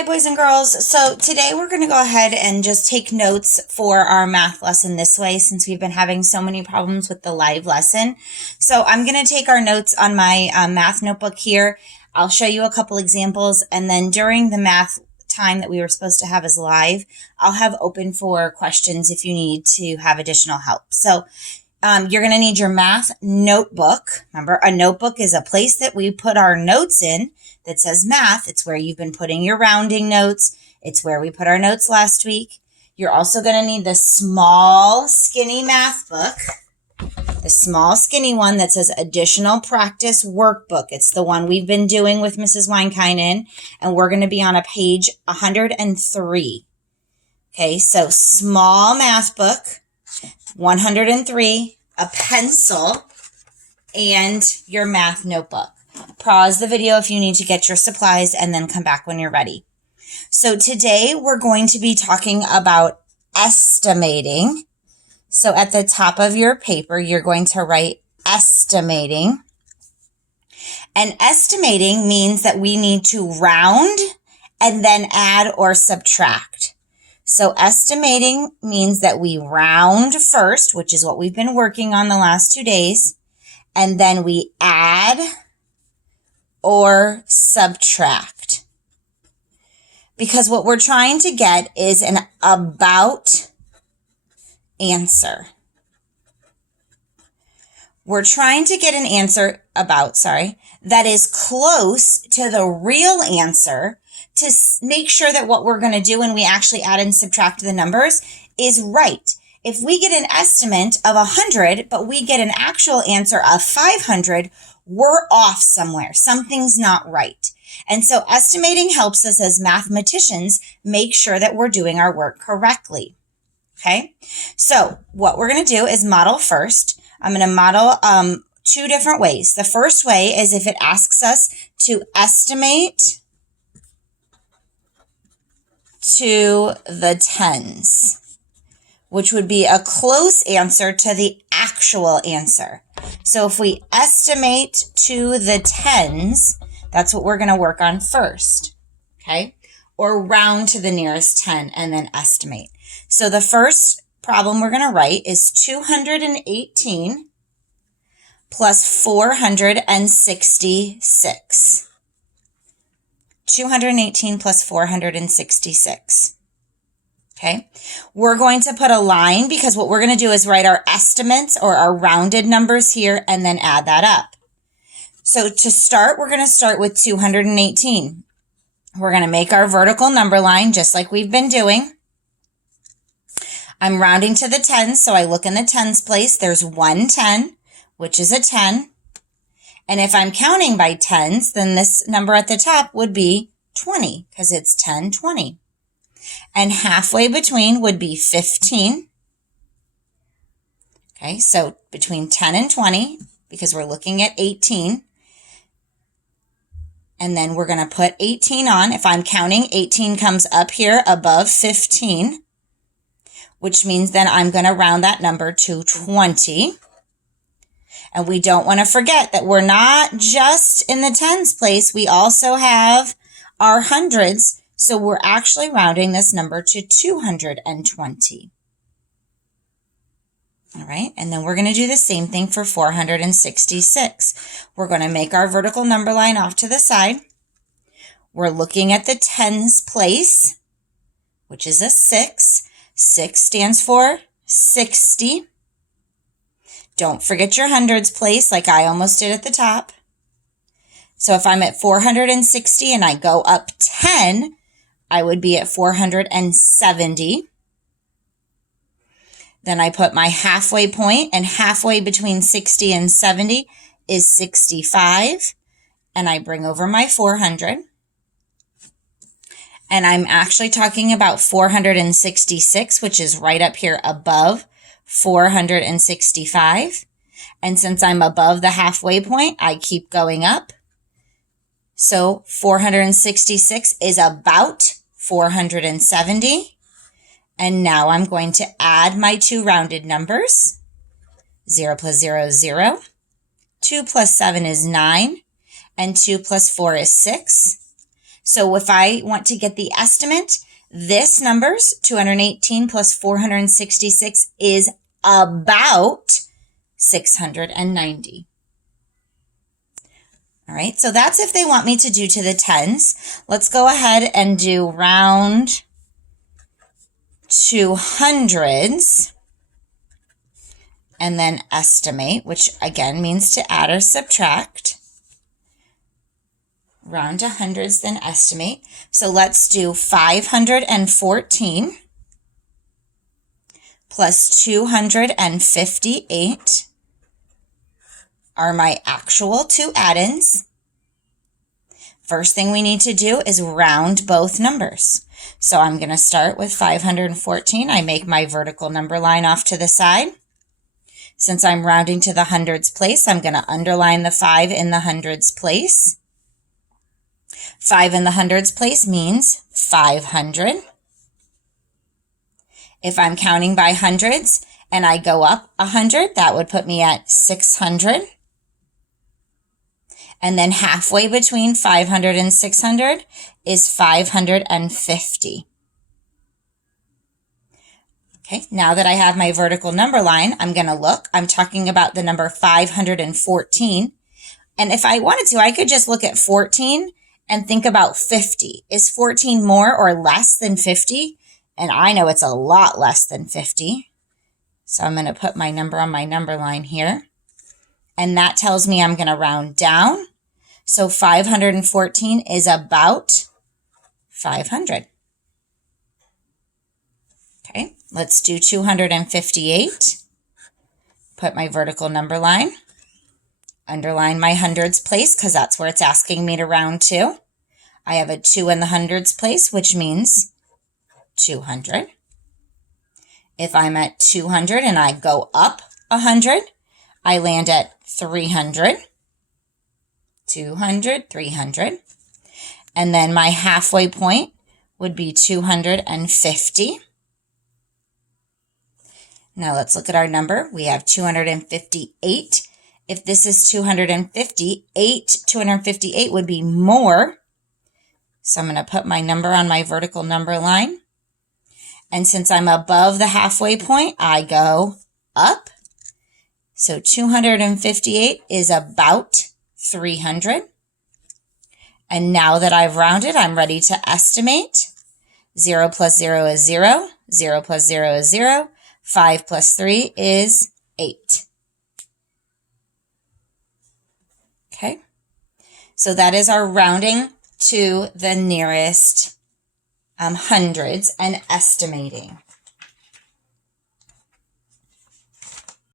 Hi, boys and girls. So today we're going to go ahead and just take notes for our math lesson this way since we've been having so many problems with the live lesson. So I'm going to take our notes on my math notebook here. I'll show you a couple examples, and then during the math time that we were supposed to have as live, I'll have open for questions if you need to have additional help. So you're going to need your math notebook. Remember, a notebook is a place that we put our notes in that says math. It's where you've been putting your rounding notes. It's where we put our notes last week. You're also going to need the small, skinny math book, the small, skinny one that says additional practice workbook. It's the one we've been doing with Mrs. Weinkeinen, and we're going to be on a page 103. Okay, so small math book, 103, a pencil, and your math notebook. Pause the video if you need to get your supplies and then come back when you're ready. So today we're going to be talking about estimating. So at the top of your paper, you're going to write estimating. And estimating means that we need to round and then add or subtract. So estimating means that we round first, which is what we've been working on the last 2 days, and then we add or subtract. Because what we're trying to get is an about answer. We're trying to get an answer that is close to the real answer to make sure that what we're going to do when we actually add and subtract the numbers is right. If we get an estimate of 100, but we get an actual answer of 500, we're off somewhere. Something's not right. And so estimating helps us as mathematicians make sure that we're doing our work correctly. Okay? So what we're going to do is model first. I'm going to model two different ways. The first way is if it asks us to estimate to the tens, which would be a close answer to the actual answer. So if we estimate to the tens, that's what we're going to work on first, okay? Or round to the nearest 10 and then estimate. So the first problem we're going to write is 218 plus 466. 218 plus 466. Okay, we're going to put a line because what we're going to do is write our estimates or our rounded numbers here and then add that up. So to start, we're going to start with 218. We're going to make our vertical number line just like we've been doing. I'm rounding to the tens, so I look in the tens place. There's 110, which is a 10. And if I'm counting by tens, then this number at the top would be 20 because it's 10, 20. And halfway between would be 15. Okay, so between 10 and 20, because we're looking at 18. And then we're going to put 18 on. If I'm counting, 18 comes up here above 15, which means then I'm going to round that number to 20. And we don't want to forget that we're not just in the tens place. We also have our hundreds. So we're actually rounding this number to 220. All right, and then we're going to do the same thing for 466. We're going to make our vertical number line off to the side. We're looking at the tens place, which is a 6. 6 stands for 60. Don't forget your hundreds place like I almost did at the top. So if I'm at 460 and I go up 10, I would be at 470. Then I put my halfway point, and halfway between 60 and 70 is 65. And I bring over my 400. And I'm actually talking about 466, which is right up here above 465. And since I'm above the halfway point, I keep going up. So 466 is about 470. And now I'm going to add my two rounded numbers. 0 plus 0 is 0. 2 plus 7 is 9. And 2 plus 4 is 6. So if I want to get the estimate, this numbers, 218 plus 466, is about 690. All right, so that's if they want me to do to the tens. Let's go ahead and do round to hundreds and then estimate, which again means to add or subtract. Round to hundreds, then estimate. So let's do 514 plus 258 are my actual two add-ins. First thing we need to do is round both numbers. So I'm going to start with 514. I make my vertical number line off to the side. Since I'm rounding to the hundreds place, I'm going to underline the 5 in the hundreds place. 5 in the hundreds place means 500. If I'm counting by hundreds and I go up 100, that would put me at 600. And then halfway between 500 and 600 is 550. Okay, now that I have my vertical number line, I'm going to look. I'm talking about the number 514. And if I wanted to, I could just look at 14 and think about 50. Is 14 more or less than 50? And I know it's a lot less than 50. So I'm going to put my number on my number line here. And that tells me I'm going to round down. So 514 is about 500. Okay, let's do 258. Put my vertical number line. Underline my hundreds place because that's where it's asking me to round to. I have a 2 in the hundreds place, which means 200. If I'm at 200 and I go up 100, I land at 300. 200, 300. And then my halfway point would be 250. Now let's look at our number. We have 258. If this is 258 would be more. So I'm going to put my number on my vertical number line. And since I'm above the halfway point, I go up. So 258 is about 300. And now that I've rounded, I'm ready to estimate. 0 plus 0 is 0. 0 plus 0 is 0. 5 plus 3 is 8. Okay. So that is our rounding to the nearest hundreds and estimating.